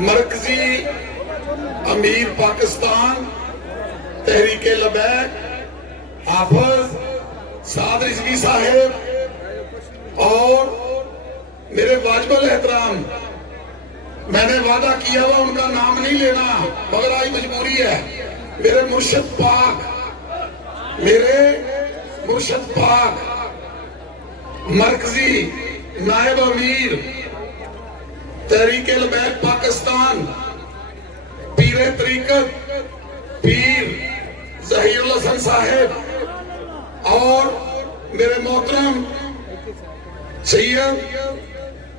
مرکزی امیر پاکستان تحریک لبیک حافظ سعد رضوی صاحب اور میرے واجب الاحترام، میں نے وعدہ کیا ہوا ان کا نام نہیں لینا مگر آج مجبوری ہے، میرے مرشد پاک مرکزی نائب امیر تحریک لبیک پاکستان پیر طریقت پیر ظہیر الحسن صاحب اور میرے محترم سید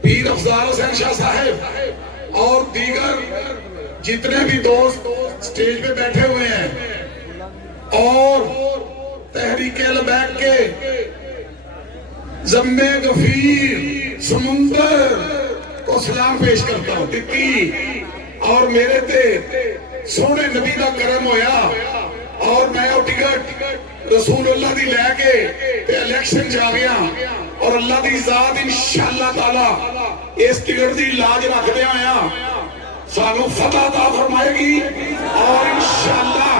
پیر افضال حسین شاہ صاحب اور دیگر جتنے بھی دوست سٹیج پہ بیٹھے ہوئے ہیں اور تحریک لبیک کے ضم غفیر سمندر کو سلام پیش کرتا ہوں تکی اور میرے تے سونے نبی دا کرم ہویا اور میں وہ ٹکٹ رسول اللہ دی لے کے تے الیکشن جا گیا اور اللہ دی ذات انشاءاللہ تعالی اس ٹکٹ دی لاج رکھ دیا آیا سانو فتح عطا فرمائے گی اور انشاءاللہ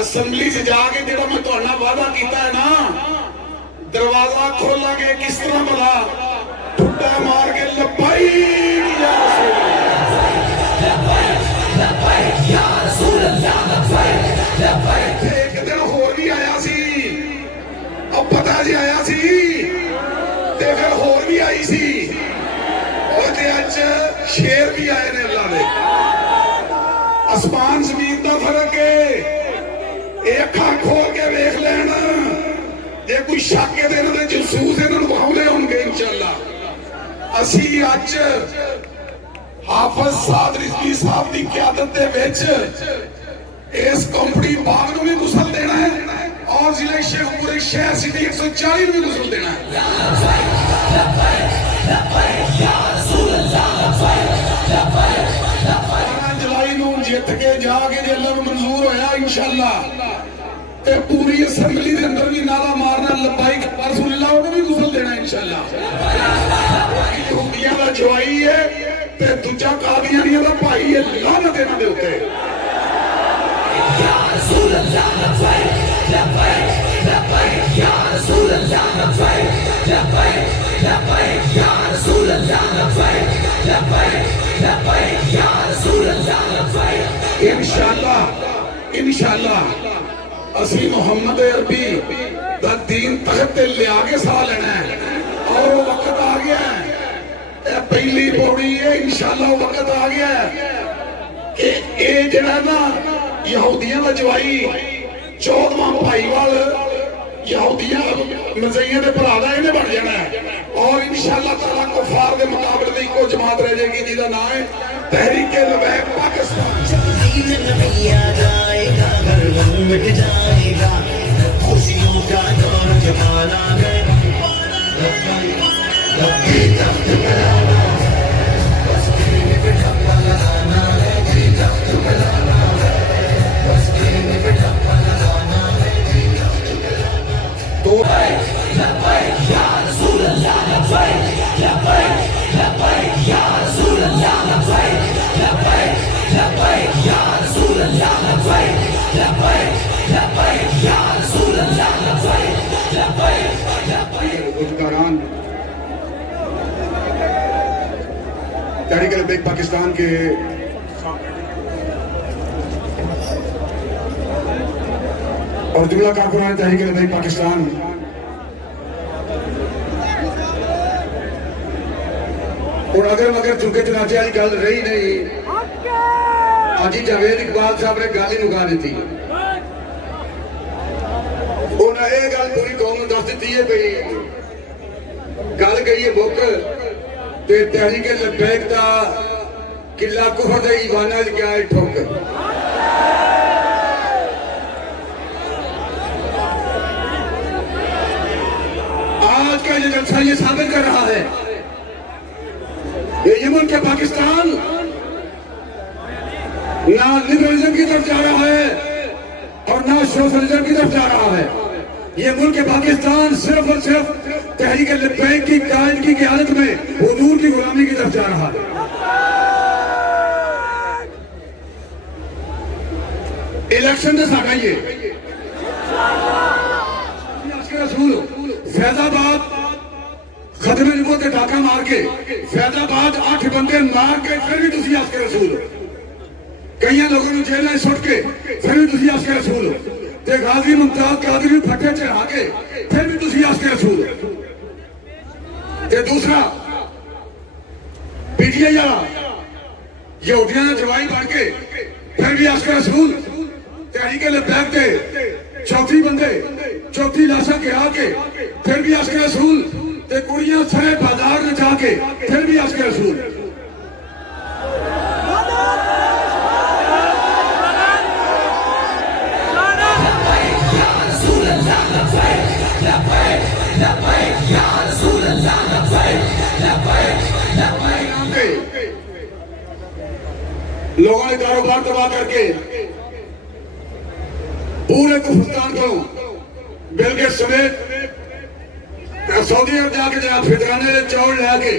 اسمبلی سے جا کے جڑا میں تہاڈا وعدہ کیتا ہے نا دروازہ کھولا گے کس طرح بلا ٹھڈا مار کے لبیک یا رسول اللہ ایک دن ہور بھی آیا سی اب پتہ جی آیا سی تے پھر ہور بھی آئی سی اور تے اچ شیر بھی آئے نے اللہ نے آسمان زمین دا فرق ہے ایک کھول کے ویکھ لینا جے کوئی شک کے دن دے جسوس انہوں کو حملے ہوں گے انشاءاللہ اسی اچ حافظ سعد رضوی صاحب دی قیادت دے وچ اس کمپنی باغ نو بھی غسل دینا ہے اور ضلع شیخ پورے شہر سٹی 140 نو بھی غسل دینا ہے جولائی نو جت کے جا کے جے اللہ نو منظور ہویا انشاءاللہ تے پوری اسمبلی دے اندر بھی نعرہ مارنا لبیک رسول اللہ کو بھی غسل دینا انشاءاللہ یہودیاں دا جوائی ہے تے دوجا قادیانیاں دا بھائی ہے لعنت انہاں دے اوتے یا رسول اللہ لبیک لبیک لبیک یا رسول اللہ لبیک لبیک لبیک یا رسول اللہ لبیک لبیک لبیک یا رسول اللہ لبیک انشاءاللہ اسی محمد عربی دا دین تحت لے آگے سا لینا ہے اور وہ وقت آ گیا ہے پہلی پوڑی ہے انشاءاللہ وہ وقت آ گیا ہے کہ اے جڑا نا یہودیاں دا جوائی 14واں بھائی وال یہودیاں مزیہ دے پرادہ انہیں بڑھ جانا ہے اور انشاءاللہ تعالیٰ کفار دے مقابلے دی کو جماعت رہ جائے گی جیدہ نام ہے تحریک لبیک پاکستان مٹ جائے گا خوشیوں کا دور جمانا ہے جی تخت بلانا بس میں بٹھا لگانا ہے جی تخت بلانا بس میں بٹھا لگانا ہے جی تخت بلانا تو لبیک یا رسول اللہ لبیک لبیک لبیک یا رسول اللہ لبیک لبیک لبیک یا رسول اللہ خودکاران تحریک لبیک پاکستان کے اور جملہ کارکنان تحریک لبیک پاکستان اور اگر مگر چونکہ چنانچہ آج گل رہی نہیں آج جاوید اقبال صاحب نے گل ہی نکا دیتی انہوں نے یہ گل پوری قوم دس دیتی ہے بھئی گل گئی ہے بک تے تحریک لبیک دا قلعہ کفر دے ایوانا کیا ہے ٹھوک آج کا یہ جلسہ یہ ثابت کر رہا ہے یہ ملک پاکستان نہ لبرلزم کی طرف جا رہا ہے اور نہ سوشلزم کی طرف جا رہا ہے یہ ملک پاکستان صرف اور صرف تحریک لبیک کی قائد کی قیادت میں حضور کی غلامی کی طرف جا رہا ہے الیکشن نے ساٹھا یہ رسول فیض آباد ختم نبوت ڈاکہ مار کے فیض آباد 8 بندے مار کے پھر بھی تسی عاشق رسول کئی لوگوں نے جیل میں سٹ کے پھر بھی تسی عاشق رسول تے غازی ممتاز قادری پھٹے چڑھا کے پھر بھی تسی عاشق رسول تے دوسرا پی ٹی آئی والا یہودیاں نے جوائی بڑھ کے پھر بھی عاشق رسول تحریک لبیک تے چوتھی بندے چوتھی لاشا گرا کے پھر بھی عاشق رسول تے کڑیاں سرے بازار میں جا کے پھر بھی عاشق رسول لوگوں نے کاروبار تباہ کر کے پورے کفرستان کو بل گیٹس سمیت سعودی عرب جا کے جناب فدرانے نے چاول لے کے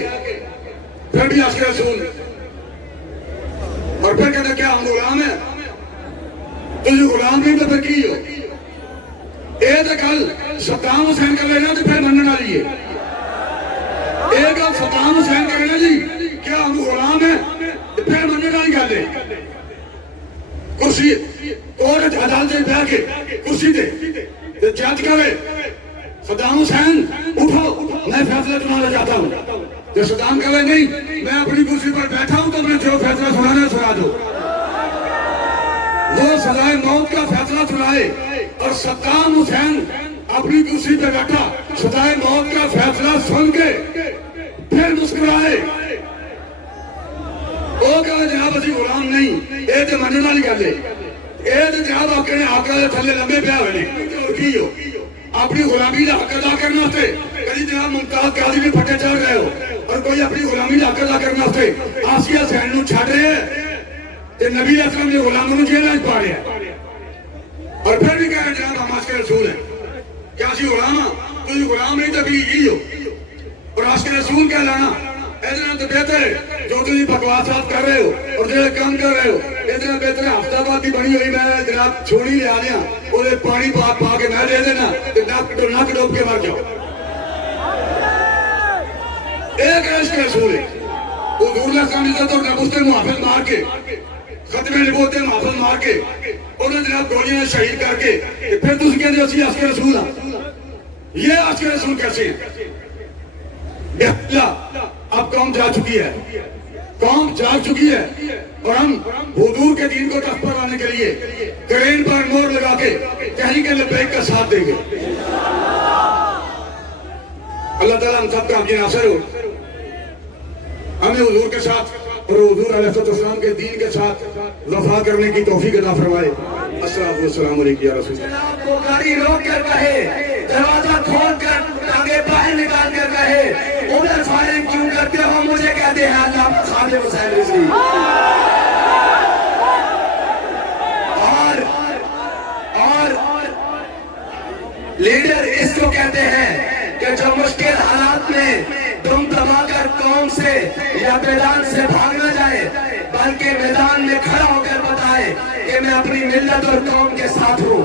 پھر بھی عاشق رسول اور پھر کہتے کیا ہم غلام ہیں تو جو غلام بھی تو پھر کی ہو اے تو کل صدام حسین کر لینا تو پھر مننے والی ہے اے کل صدام حسین کر لینا جی کیا ہم غلام ہیں تو پھر مننے والی گل ہے کرسی عورت عدالت میں بیٹھ کے کرسی دے جج کرے صدام حسین اٹھو میں فیصلہ سنانا چاہتا ہوں تو صدام کہے نہیں میں اپنی کرسی پر بیٹھا ہوں تو میں جو فیصلہ سنانا سنا دو وہ سزائے موت کا فیصلہ سنائے اور صدام حسین اپنی کرسی پہ بیٹھا سزائے موت کا فیصلہ سن کے پھر مسکرائے وہ کہا جناب اسی غلام نہیں اے تے مننے والی گل ہے اے تے جناب آقا نے آقا دے تھلے لمبے پیا ہوئے نے کی ہو اپنی غلامی کا حق ادا کرنا ہوتے کبھی جناب ممتاز قادری بھی پھٹے چڑھ رہے ہو اور کوئی اپنی غلامی کا حق ادا کرنا ہوتے آسیہ سین نو چھڈ رہے ہیں تے نبی اکرم نے غلاموں کو جیل وچ پا رہے ہیں اور پھر بھی کہہ رہے جناب ہم عاشق رسول ہیں کیا اسی غلام ہاں تو غلام نہیں تو بھی یہی ہو اور عاشق رسول کہلانا ادھر تو بہتر ہے جو تھی بکواسات کر رہے ہو اور جو کام کر رہے ہو ادھر بہتر ہے ہفتہ بعد کی بنی ہوئی میں جناب چھوڑی لے آ رہا اور پانی پا کے میں دے دینا نک ڈوب کے مر جاؤ ایک عشق رسول ہے حضور علیہ السلام عزت اور نبوت محافظ مار کے ختم نبوت محافظ مار کے انہیں جناب گولیاں شہید کر کے پھر تسی کہتے اسی عاشق رسول ہاں یہ عاشق رسول کیسے ہیں اب قوم جا چکی ہے قوم جا چکی ہے اور ہم حضور کے دین کو تخت پر لانے کے لیے کرین پر مور لگا کے تحریک لبیک کا ساتھ دیں گے اللہ تعالیٰ ہم سب کا ہم کی ناصر ہو ہمیں حضور کے ساتھ اور حضور علیہ السلام کے دین کے ساتھ وفا کرنے کی توفیق عطا فرمائے السلام علیکم یا رسول اللہ جناب کو گاڑی روک کر کہے دروازہ کھول کر ٹانگیں باہر نکال کر کہے ادھر فائرنگ کیوں کرتے ہو مجھے کہتے ہیں اللہ خادم حسین رضوی اور لیڈر اس کو کہتے ہیں کہ جو مشکل حالات میں دم دبا کر قوم سے یا میدان سے بھاگ نہ جائے بلکہ میدان میں کھڑا ہو کر بتائے کہ کہ میں اپنی ملت اور قوم کے ساتھ ہوں.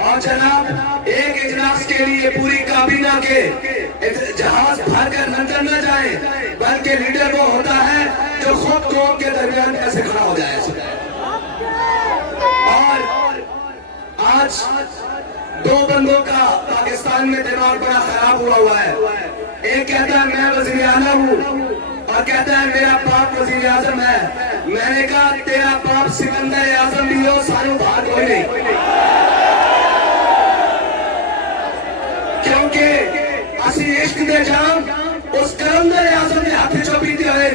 اور جناب ایک اجلاس کے لیے پوری کابینہ کے جہاز بھر کر لندن نہ جائیں, بلکہ لیڈر وہ ہوتا ہے جو خود قوم کے درمیان کیسے کھڑا ہو جائے. اور آج دو بندوں کا پاکستان میں دماغ بڑا خراب ہوا ہے. ایک کہتا ہے میں وزیر اعلیٰ ہوں اور کہتا ہے میرا باپ وزیر اعظم ہے. میں نے کہا تیرا باپ سکندر اعظم بھی ہو, سانو بات کوئی نہیں, کیونکہ اسی عشق دے جام اس کلندر اعظم نے ہاتھ چو پیتے ہوئے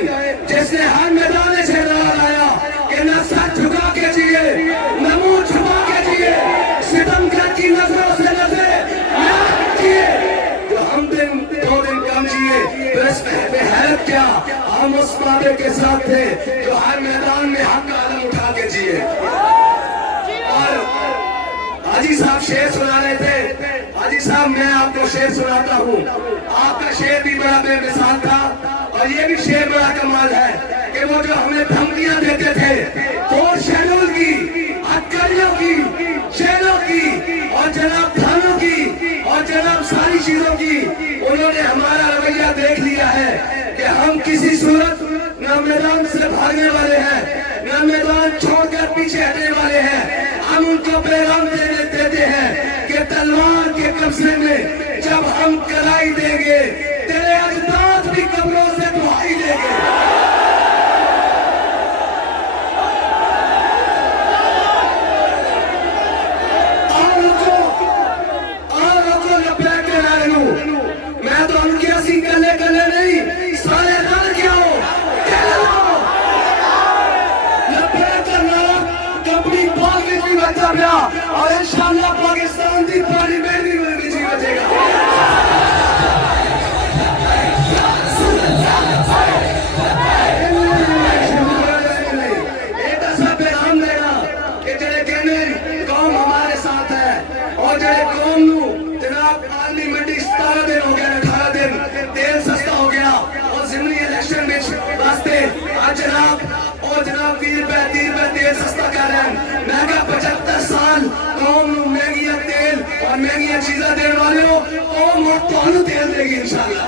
جس نے ہر میدان سے لایا کہ نہ سر جھکا کے جیے نہ منہ چھپا کے جیے, ستم گر کی نظروں سے نظریں نہ کیے. جو ہم دو دن کم جیے تو اس میں حیرت کیا, ہم اس وعدے کے ساتھ تھے جو ہر میدان میں حق کا علم اٹھا کے جیے. اور حاجی صاحب شعر سنا رہے تھے. حاجی صاحب میں آپ کو شعر سناتا ہوں. آپ کا شعر بھی بڑا بے مثال تھا اور یہ بھی شعر بڑا کمال ہے کہ وہ جو ہمیں دھمکیاں دیتے تھے فور شیڈول کی, ہتکڑیوں کی, شیروں کی اور جناب تھانوں کی اور جناب ساری چیزوں کی, انہوں نے ہمارا رویہ دیکھ لیا ہے کہ ہم کسی صورت نہ میدان سے بھاگنے والے ہیں نہ میدان چھوڑ کر پیچھے ہٹنے والے ہیں. ہم ان کو پیغام دیتے ہیں کہ تلوار کے قبضے میں جب ہم کرائی دیں گے تیرے اجداد بھی قبروں سے دہائی دیں گے. میں تو ان کی اسی کلے کلے نہیں سارے رل کیا ہو کمپنی پاک میں بھی بچا پیا اور انشاءاللہ پاکستان دی پانی میں بھی جی بچے گا. ایک ایسا پیغام دینا کہ جڑے کہنے قوم ہمارے ساتھ ہے اور جڑے قوم نو جناب عالمی منڈی 17 دن ہو گیا 18 دن تیل سستا ہو گیا اور ضمنی الیکشن میں واسطے آج جناب 20 روپے تیل سستا کر رہے ہیں. میں کہا 75 سال قوم نو مہنگیاں تیل اور مہنگیاں چیزاں دین والے ہو, قوم اور تہانوں تیل دے گی انشاءاللہ.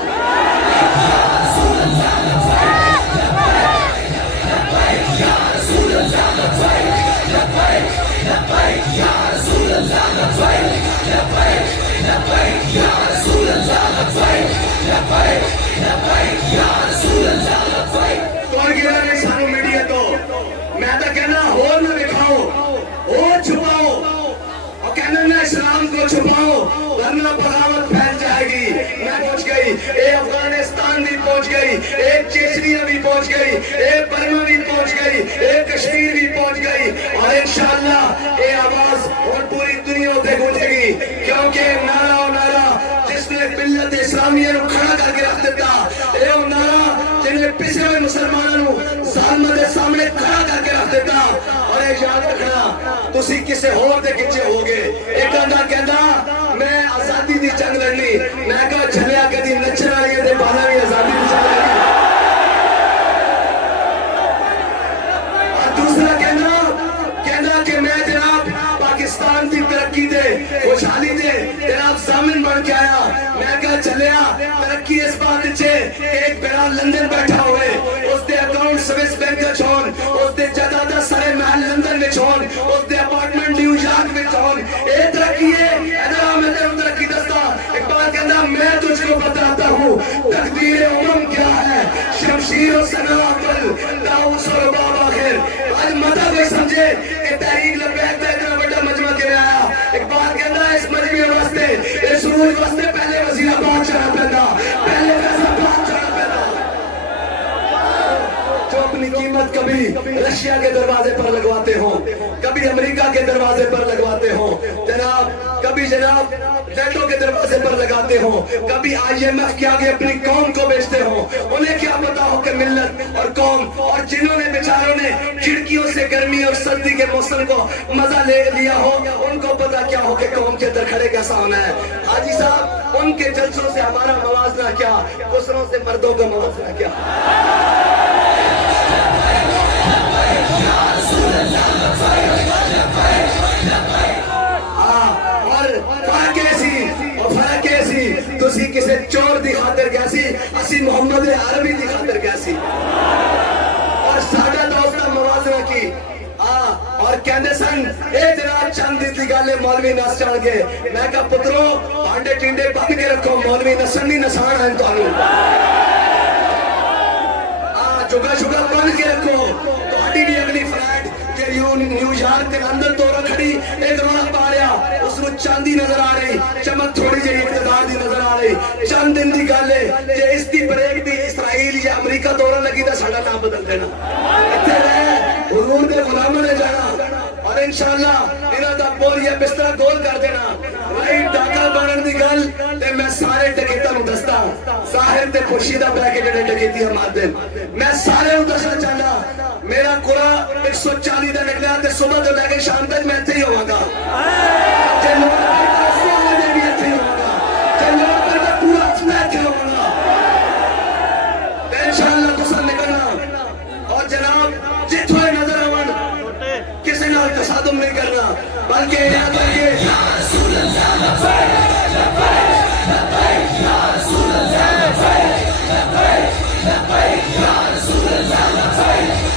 کوئی گرا نہیں سانو میڈیا تو میں تو کہنا ہو نہ دکھاؤ ہو چھپاؤ اور کہنا نہ اسلام کو چھپاؤ ورنہ بغاوت پھیل جائے گی. میں پہنچ گئی, اے افغانستان بھی پہنچ گئی, اے چیچنیا بھی پہنچ گئی, اے برما بھی پہنچ گئی, اے کشمیر بھی پہنچ گئی اور انشاءاللہ اے آواز اور پوری دنیا تے گونجے گی, کیونکہ نعرہ و نعرہ جس نے ملت اسلامیہ نو کھڑا کر کے رکھ دیتا, اے وہ نعرہ جنہیں پسے ہوئے مسلمانوں ظالمہ دے سامنے کھڑا کر کے رکھ دیتا. اور اے یاد رکھنا تسی کسے ہور دے کچھے ہوگے. ایک بندہ کہتا میں آزادی دی جنگ لڑنی, میں کہا جھلیا کدی نچنا رہی ہے دے بالا بھی آزادی دی جنگ لڑنی. اور دوسرا کہنا کہ میں جناب پاکستان دی ترقی دے خوشحالی دے جناب ضامن بن کے آیا. میں کہا چلیا ترقی اس بات چھے کہ ایک بیرا لندن بیٹھا ہوئے اس دے اکاؤنٹ سویس بینک کا چھون, اس دے جدادہ سرے محل لندن میں چھون, اس دے اپارٹمنٹ نیو یارک میں چھون. اے ترقی ہے ادھا میں تیروں ترقی دستا. ایک بات کہنا میں تجھ کو بتاتا ہوں تقدیر امم کیا ہے, شمشیر و سنا کل داؤس و رباب آخر. آج مدہ کوئی سمجھے کہ تحریک لبیک دا اتنا بڑا مجمع کے آیا. ایک بات کہنا اس مجمع واسطے اس روز واسطے پہلے وزیر آباد چڑھا پیدا, پہلے فیصلہ بات چڑھا پیدا جو اپنی قیمت کبھی رشیا کے دروازے پر لگواتے ہوں, کبھی امریکہ کے دروازے پر لگواتے ہوں جناب, کبھی جناب نیٹو کے دروازے پر لگاتے ہوں, کبھی IMF کے آگے اپنی قوم کو بیچتے ہوں. انہیں کیا پتا ہو کہ ملت اور قوم اور جنہوں نے بیچاروں نے کھڑکیوں سے گرمی اور سردی کے موسم کو مزہ لے لیا ہو, ان کو پتا کیا ہو کہ قوم کے اندر کھڑے کیسا ہونا ہے. حاجی صاحب ان کے جلسوں سے ہمارا موازنہ کیا, خسروں سے مردوں کا موازنہ کیا. یا رسول اللہ اسی محمد عربی دی خاطر گیا سی اور ساڈا دوست موازنہ کی اور کہندے سن اے جناب چند دی گل مولوی نس چڑھ گئے میں کہا پترو بانڈے ٹنڈے بن کے رکھو مولوی نسن نہیں نسان ہیں تانوں چگا چگا بن کے رکھو تہاڈی بھی اگلی فلائٹ کہ نیو یارک تے لندن تو کھڑی ایک رولا پا رہا اس کو چاندی نظر آ رہی چمک تھوڑی جہی اقتدار دی نظر آ رہی چند دن دی گل ہے کہ اس دی بریک بھی اسرائیل یا امریکہ دورہ لگی تو ساڈا نام بدل دینا اتنے رہے حضور دے غلاموں نے جانا اور انشاءاللہ انہاں دا بوریا بستر گول کر دینا رائی ڈاکا بنن دی گل تے میں سارے ڈکیتاں نوں دستا ظاہر تے خورشیدہ بہ کے جڑے ڈکیتی مار دین میں سارے نوں دسنا چاہنا میرا قرا 140 دا نکلیا تے صبح تو لے کے شام تک میں ایتھے ہی ہوواں گا تے لوگ میں بھی ایتھے ہی ہوواں گا تے لوگ میں پورا میں ایتھے ہوواں گا تے انشاءاللہ تساں نکلنا اور جناب جتھوں نظر آون کسی نال تصادم نہیں کرنا بلکہ یاد رکھیے یا رسول اللہ لبیک لبیک یا رسول اللہ لبیک لبیک یا رسول اللہ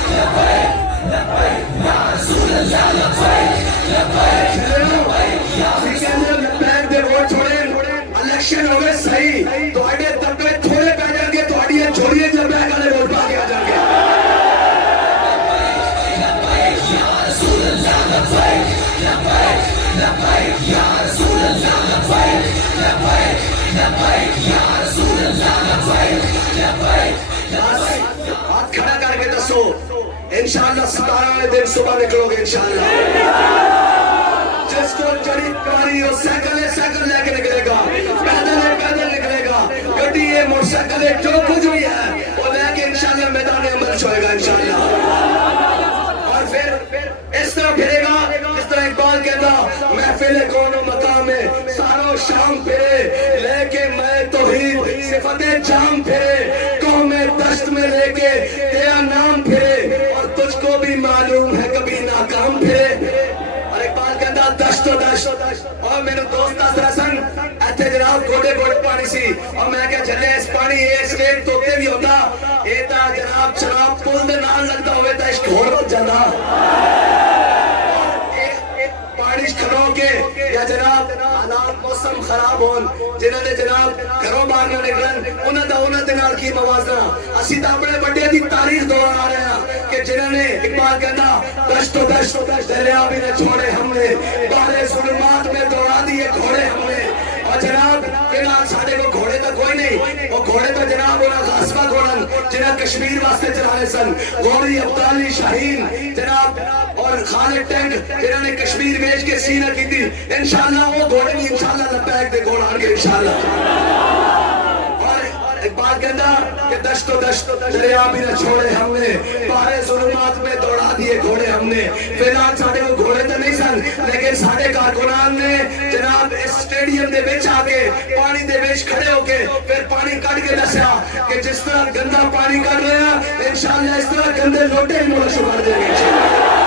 لبیک لبیک یا رسول اللہ لبیک لبیک دے ووٹ چھوڑے الیکشن ہوئے صحیح تہاڈے دبے تھوڑے پہ جان گے تہاڈیاں جوڑیاں لبیک والے ووٹ پا کے آ جان گے ہاتھ کھڑا کر کے دسو انشاءاللہ 17 دن صبح نکلو گے انشاءاللہ جس کو چڑی پاری ہو سائیکل لے کے نکلے گا پیدل نکلے گا گڈی ہے موٹر سائیکل ہے جو کچھ بھی ہے وہ لے کے انشاءاللہ میدان عمل چھوڑے گا انشاءاللہ اور پھر اس طرح پھرے گا اس طرح اقبال کہتا محفل کون و مقام ہے سارو شام پھرے لے کے میں توحید صفت جام پھرے قوم دشت میں لے کے تیرا نام پھرے اور تجھ کو بھی معلوم ہے کبھی ناکام پھرے اور اقبال کہتا دشت و دشت اور میرے دوست آسرا سن ایتھے جناب گوڑے گوڑے پانی سی اور میں کہا چلے اس پانی اس ویٹ توتے بھی ہوتا ایتا جناب شراب پول دے نال لگتا ہوئے تا عشق ہور بت جانا پانی کھڑوں کے یا جناب حالات موسم خراب ہون جنہاں نے جناب گھروں باہر نہ نکلن انہاں دے نال کی موازنہ اسی تا اپنے بڑے دی تاریخ دوہرا رہے ہیں کہ جنہاں نے اقبال کہتا دشت و دشت دریا بھی نہ چھوڑے ہم نے باہر ظلمات میں دوڑا دیے گھوڑے ہم نے اور جناب کہنا ساڑھے کو گھوڑے تا کوئی نہیں وہ گھوڑے تا جناب انہاں غاسبہ گھوڑن جنہاں کشمیر واسطے چلانے سن گھوڑی عبدالی شاہین جناب اور خالد ٹینک جنہاں نے کشمیر بیچ کے سینہ کی تھی انشاءاللہ وہ گھوڑے بھی انشاءاللہ لبیک دے گھوڑ آن کے انشاءاللہ اقبال کہتا کہ دشت و دشت دریا بھی نہ چھوڑے ہم نے پارے ظلمات میں دوڑا دیے گھوڑے ہم نے فی الحال ساڑھے کو گھوڑے تو نہیں سن لیکن ساڑھے کارکنان نے جناب اس سٹیڈیم دے بیچ آکے پانی دے بیچ کھڑے ہو کے پھر پانی کٹ کے دسیا کہ جس طرح گندہ پانی کر رہے ہیں انشاءاللہ اس طرح گندے لوٹے ہی مولا شکر دیں گے